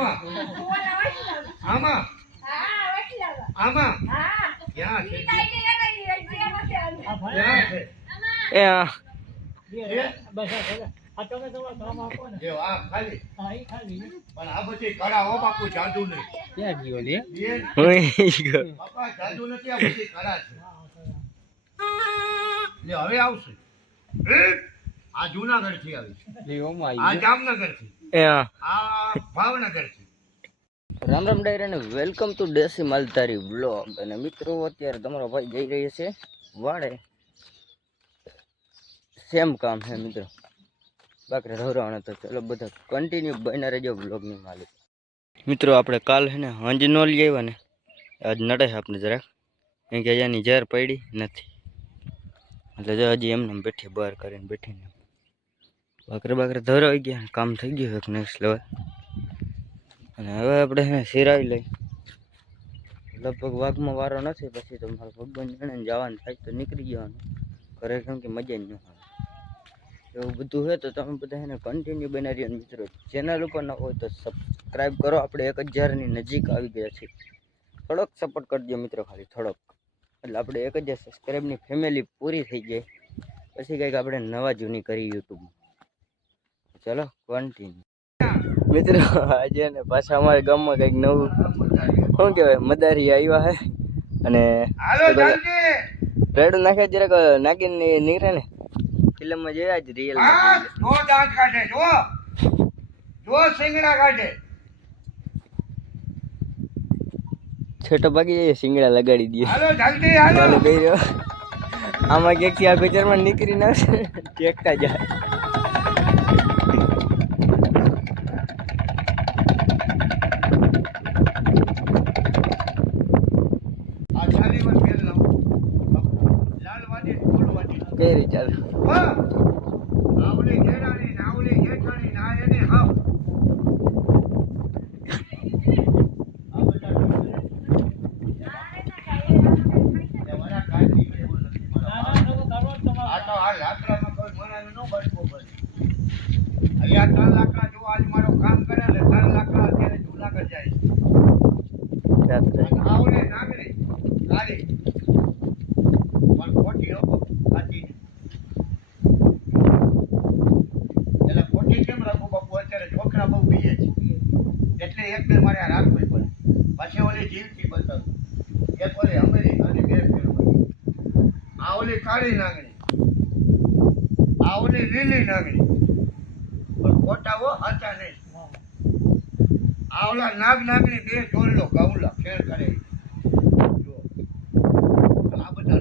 કેમાં આમાં આમાં ક્યાં છે ક્યાં છે એ બસ આ તમે તમારા કામ આપો ને જો આ ખાલી હા ઈ ખાલી પણ આ બધી કળા હો બાપુ જાદુ નહીં ક્યાં ગયો લે બાપા જાદુ નથી આ બધી કળા છે લે હવે આવશે આ જૂનાગઢ થી આવી છે આ જામનગર થી આ ભાવનગર થી રામ રામ ડાયર અને વેલકમ ટુ દેશી માલધારી વ્લોગ. અને મિત્રો અત્યારે તમારો ભાઈ જઈ રહ્યો છે વાડે. સેમ કામ છે મિત્રો, બાકરે રવરાવાનો. તો ચલો બધા કન્ટિન્યુ બના રહેજો વ્લોગની માલિક. મિત્રો આપણે કાલ છે ને હંજ નો લઈ આવ્યા ને, આજ નડે છે આપણે જરાક, કેમ કે અહીંયાની ઝેર પડી નથી. એટલે જો હજી એમને બેઠી બહાર કરીને બેઠીને બાકરે ધરાવી ગયા, કામ થઈ ગયું એક નેક્સ્ટ લેવલ. અને હવે આપણે એને સિરાવી લઈ, લગભગ વાઘમાં વારો નથી. પછી તો મારો ભગવાન જાણે જવાનું થાય તો નીકળી જવાનું ઘરે, કેમ કે મજા જ ન આવે એવું બધું હોય. તો તમે બધા એને કન્ટિન્યુ બનાવી રહ્યો. મિત્રો ચેનલ ઉપર ન હોય તો સબસ્ક્રાઈબ કરો. આપણે 1000ની નજીક આવી ગયા છીએ. થોડોક સપોર્ટ કરજો મિત્રો, ખાલી થોડોક. એટલે આપણે 1000 સબસ્ક્રાઈબની ફેમિલી પૂરી થઈ જાય પછી કંઈક આપણે નવા જૂની કરી યુટ્યુબમાં. ચલો કન્ટિન્યુ. મિત્રો આજે ને પાછા અમારા ગામમાં કંઈક નવું શું કહેવાય, મદારી આવ્યા હે. અને રેડું નાખે જરાક નાખીને નીકળે ને ફિલ્મમાં જોયા જ રિયલ જો દાંત કાઢે, જો સિંગડા કાઢે. છોટો ભાગી જાય, સિંગડા લગાડી દે. હાલો જલ્દી હાલો. ચાલુ કરી રહ્યો. આમાં ક્યાંક થી આ ગજરમાં નીકળી ના ટેકતા જાય. કઈ રીતે ચાલે? આવલી જેડાની નાવલી જેઠાણી ના એને હાવ અહીંયા 3 લાકડા જો આજ મારો કામ કરે ને 3 લાકડા અત્યારે જૂનાગઢ જાય છે. આવલે નાગરી ગાડી પણ ખોટી હો સાચી. એટલે ખોટી કેમ રાખું બાપુ, અત્યારે છોકરા બહુ બીએ છે એટલે એક બે મારે રાખવી પડે. પછી ઓલી જીવતી બતાવું, એક ઓલી અમેરિકાની 2 ફેરવાય. આ ઓલી કાળી નાગણી, આ ઓલી લીલી નાગણી, પણ ખોટા હો સાચા નહીં. આ ઓલા નાગણી 2 જોઈ લો, ગૌલા ફેર કરે. જો આ બધા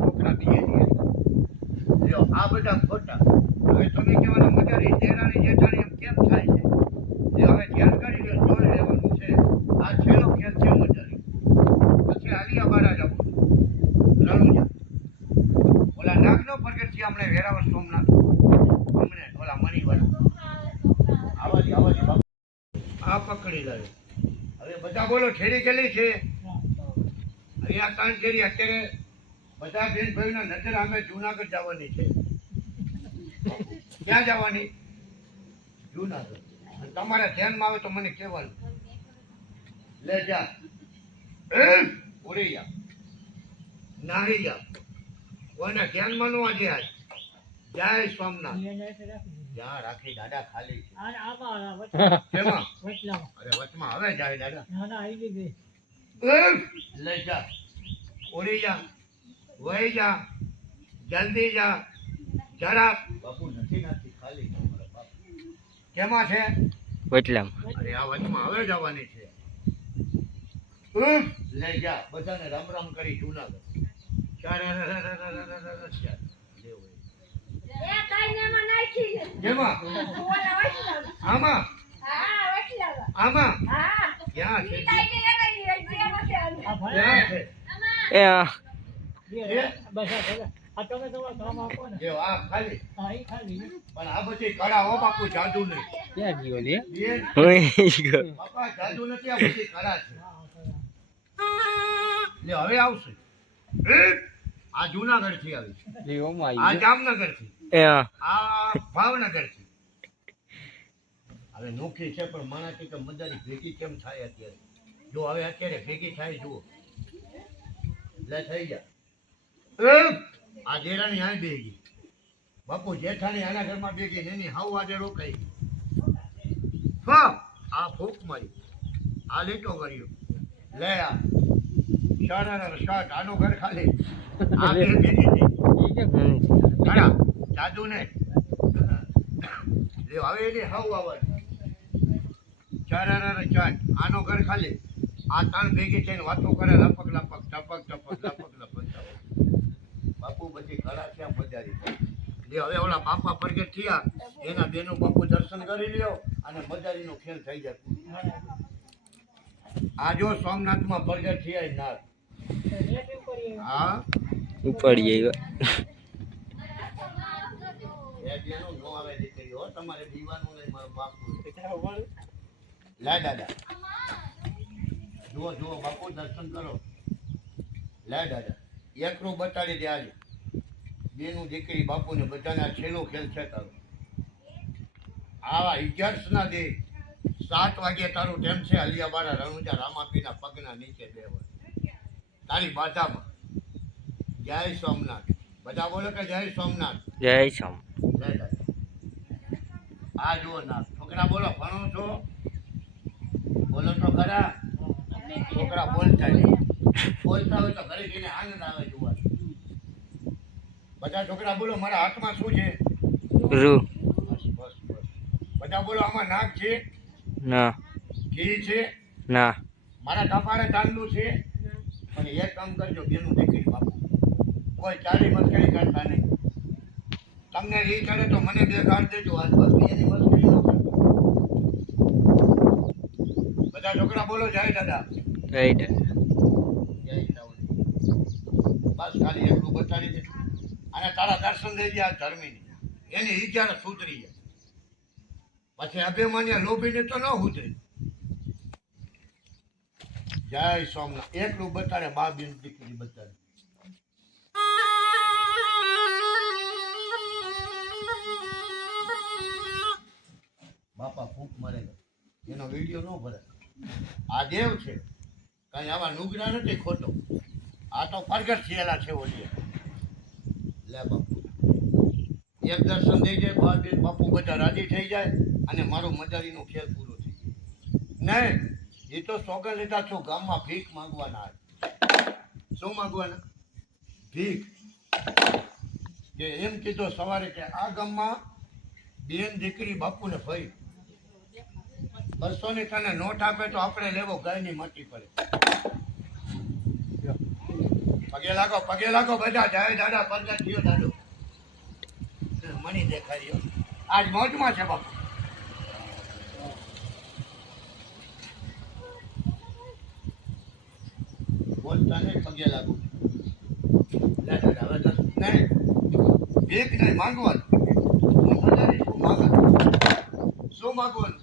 છોકરા બીએ છે. જો આ બધા ખોટા. હવે તમે કહેવાના મજાની ચહેરાની જેઠાણી એમ કેમ થાય છે? જો હવે ધ્યાન કરી લો, જોઈ લેવાનું છે. આ છેલ્લો ખેલ છે મજાની. પછી આલિયા બારા જવું રણુજા. ઓલા નાગનો પ્રગટ છે હમણાં વેરાવળ સોમનાથ હમણે ઓલા મણીવાળા આવાજી આ પકડી લાવે. હવે બધા બોલો ઠેરી ગયેલી છે. અહીંયા 3 ઠેરી અત્યારે બધા બેન ભાઈના નજર અમે જૂનાગઢ જવાની છે. ક્યાં જવાની? જૂનાગઢ. તમારે ધ્યાનમાં આવે તો મને કહેવાનું. લે જા ઉડી જા, નાહી જા. કોઈને ધ્યાનમાં નો આજે આજ. જય સોમનાથ. જ્યાં રાખી દાદા ખાલી છે. કેમાં? અરે વચમાં હવે જાય દાદા. લઈ જા, ઉડી જા, વહી જા, જલ્દી જા. જરાક બાપુ નથી ખાલી. કેમાં છે? વચલામાં. અરે આ વચમાં હવે જવાની છે. લઈ જા, બધાને રામ રામ કરી જૂનાગઢ. જેમાં આમાં આમાં ક્યાં છે? જો આ ખાલી પણ આ બધી કળા હો બાપુ, જાદુ નહીં. ક્યાં ગયો લે? બાપા જાદુ નથી, આ બધી કળા છે. લે હવે આવશે. આ જૂનાગઢ થી આવી છે, આ જામનગર થી, આ ભાવનગર થી. હવે હવે નોખી છે પણ માણસ કે મજાની ભેગી કેમ થાય અત્યારે જો હવે અત્યારે ભેગી થાય જુઓ લે થઈ ગયા આ દેરાણી આ ભેગી બાપુ જેઠાણી આના ઘરમાં ભેગી એની હાવ આજે રોકાઈ આ ફૂક મારી આ લીટો કર્યો લે આ શર્ટ આનું ઘર ખાલી આ બે ભેગી થઈ ઘણા જાદુ ને લે હવે એની હાવ આવવાની ચાટ આનો ઘર ખાલી આ ત્રણ ભેગી થઈને વાતો કરે લપક લપક ટપક ટપક લપક લપક બાપુ બધી ઘડા ત્યાં મજારી લે હવે ઓલા બાપા પ્રગટ થયા એના બેનું બાપુ દર્શન કરી લ્યો અને મજારીનો ખેલ થઈ જાય આ જો સોમનાથમાં પ્રગટ થયા ના હા ઉપાડી આવ્યા એ બેનું નો આવે દીકરી હો તમારે દીવાનું નહીં મારો બાપુ લે દાદા જુઓ જુઓ બાપુ દર્શન કરો લે દાદા એકરું બતાડી દે આજે બેનું દીકરી બાપુને બધાને આ છેલ્લો ખેલ છે તારો આવા 11 દે 7 વાગે તારું ટેમ છે અલિયાબારા રણુજા રામાપીના પગના નીચે બેવા તારી બાધામાં જય સોમનાથ બધા બોલો કે જય સોમનાથ જય સોમ લે દાદા આ જુઓ ના છોકરા બોલો ભણો છો બોલો તો ખરા છોકરા બોલતા નહીં બોલતા હોય તો ઘરે જઈને આનંદ આવે જોવા બધા છોકરા બોલો મારા હાથમાં શું છે રૂ બસ બસ બસ બધા બોલો આમાં નાક છે ના ઘી છે ના મારા કપાળે ચાંદલું છે અને એક કામ કરજો બેનું દીકરી બાપુ કોઈ ચાલી મસ્કરી કરતા નહીં તમને એ કરે તો મને બે ગાળ દેજો આજ બસ એની મસ્કરી ન કરતો બધા છોકરા બોલો જય દાદા રાઈટ જય સાવલી બસ ખાલી એટલું બતાડી દે અને તારા દર્શન થઈ ગયા ધર્મીની એની ઈજારા સુધરી જાય પછી અભિમાન્ય લોભીને તો ન સુધરે જય સોમનાથ એટલું બતાડે બા બેન દીકરી બતાડે બાપા ફૂંક મરે એનો વિડીયો ન ભરે આ દેવ છે કઈ આવા નુગરા નથી ખોટો આ તો પ્રગટ થયેલા છે ઓલી લે બાપુ એક દર્શન થઈ જાય બાપુ બધા રાજી થઈ જાય અને મારું મજારીનો ખેલ પૂરો થઈ જાય નહીં એ તો સોગન લીધા છો ગામમાં ભીખ માંગવાના શું માંગવાના ભીખ કે એમ કીધું સવારે કે આ ગામમાં બેન દીકરી બાપુને ભાઈ 200 ની તને નોટ આપે તો આપણે લેવો ગાયની માટી પડે પગે લાગો બધા જય દાદા પ્રગટ થયો દાદો મણી દેખાડ્યો આજ મોજમાં છે બાપુ બોલતા નહીં પગે લાગો લે દાદા હવે નહીં ભીખ નહીં માંગવાનું શું માંગવાનું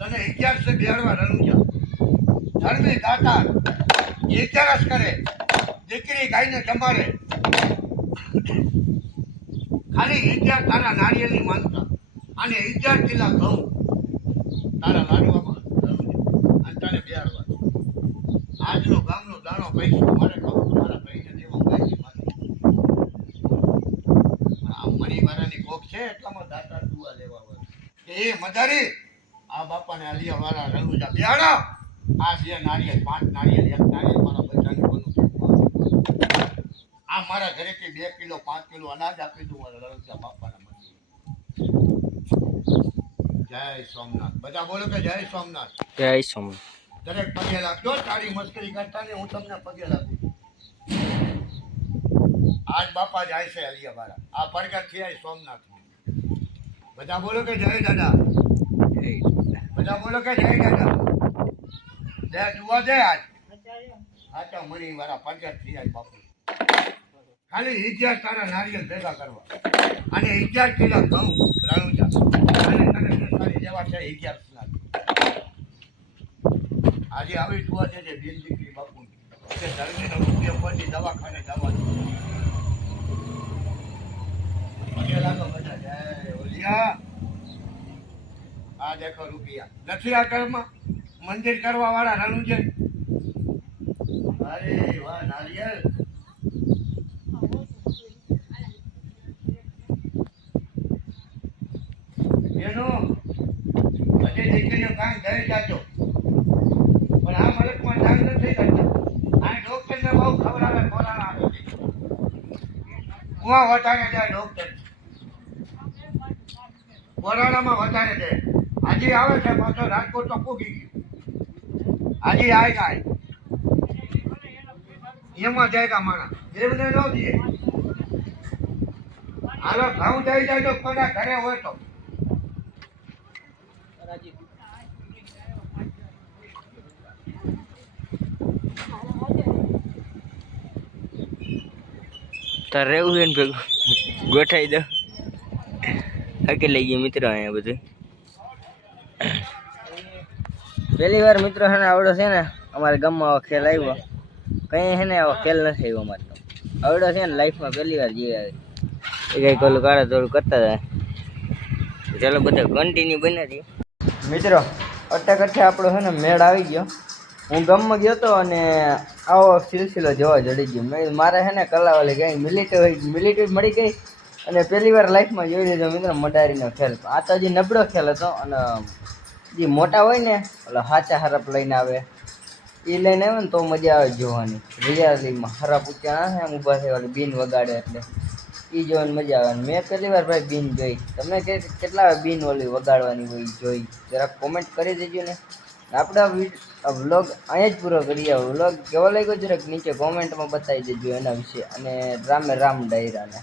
તને 11 બેડવા રણુજા ધર્મી દાતા 11 કરે દીકરી ગાયને જમાડે ખાલી 11 તારા નારિયેળની માનતા અને 11 કિલા ઘઉં તારા લાડવામાં અને તને બેડવા આજનો ગામનો દાણો પૈસો મારે ખબર મારા ભાઈને દેવો ગાયની માનતા આ મણીવાળાની કોક છે એટલામાં દાતા દુઆ લેવા હોય કે એ મદારી આ બાપાને અલિયા વાળા રણુજા બેહાડા આ 2 નારિયેળ 5 નારિયેળ 1 નારિયેળ મારા બચ્ચાને બનું આ મારા ઘરેથી 2 કિલો 5 કિલો અનાજ આપી દઉં મારા રણુજા બાપાના મંદિર જય સોમનાથ બધા બોલો કે જય સોમનાથ જય સોમ દરેક પગે લાગજો તારી મસ્કરી કરતા ને હું તમને પગે લાગુ આજ બાપા જાય છે અલિયા વાળા આ પ્રગટ થયા સોમનાથ બધા બોલો કે જય દાદા બધા બોલો કે જય દાદા દે દુઆ દે આજ આટા મણી વાળા પ્રગટ થયા બાપુ ખાલી 11 તારા નારિયેળ ભેગા કરવા અને 11 કિલો ઘઉં રણુજા અને તને સારી જેવા છે 11 ના આજે આવી દુઆ છે જે બેન દીકરી બાપુ કે ધર્મીનો રૂપિયો પછી દવાખાને જવાનું પગે લાગો બધા જય ઓલિયા આ દેખો રૂપિયા નથી આ ઘરમાં મંદિર કરવા વાળા રાનું છે. અરે વાહ નારિયેલ. એનો હજી દીકરીઓ કાંઈ ઘરે જાજો પણ આ મલકમાં ડાંગ નથી કરતા. આ ડોક્ટરને બહુ ખવડાવે ખોરાક આપે છે. કુવા વધારે જાય ડોક્ટર કોરોનામાં વધારે દે. આજે આવે છે પાછો રાજકોટ તો પૂગી ગયું. આજે આય કાય એમાં જાય કા માણા એમને ન દે. હાલો ઘઉં થઈ જાય તો કોના ઘરે હોય તો તાર રહેવું છે ને ભેગું ગોઠાઈ દો. હકી લઈ ગયા મિત્રો અહીંયા બધું. પહેલી વાર મિત્રો છે ને આવડો છે ને અમારા ગામમાં આવો ખેલ આવ્યો. કંઈ છે ને આવો ખેલ નથી આવ્યો અમારે તો. આવડો છે ને લાઈફમાં પહેલી વાર જે આવે એ કંઈક ઓલું કાળા થોડું કરતા જાય. ચાલો બધા કન્ટિન્યુ બને રહીએ મિત્રો. અટક આપણો છે ને મેળ આવી ગયો. હું ગામમાં ગયો હતો અને આવો સિલસિલો જોવા જડી ગયો. મારે છે ને કલાવાલી કંઈ મિલિટરી મળી ગઈ અને પહેલી વાર લાઈફમાં જોઈ લીધો મિત્રો મડારીનો ખેલ. આ તો જે નબળો ખેલ હતો અને જે મોટા હોય ને એટલે હાચા હરપ લઈને આવે એ લઈને આવે ને તો મજા આવે જોવાની. રિયાલીમાં હરપ ઊંચા ના એમ ઊભા થાય વાળી બીન વગાડે એટલે એ જોવાની મજા આવે. મેં પહેલી વાર ભાઈ બીન જોઈ. તમે કેટલા બીન ઓલી વગાડવાની હોય જોઈ જરાક કોમેન્ટ કરી દેજો ને. આપણે આ વ્લોગ અહીંયા જ પૂરો કરીએ. વ્લોગ કેવો લાગ્યો જરાક નીચે કોમેન્ટમાં બતાવી દેજો એના વિશે અને રામે રામ ડાયરાને.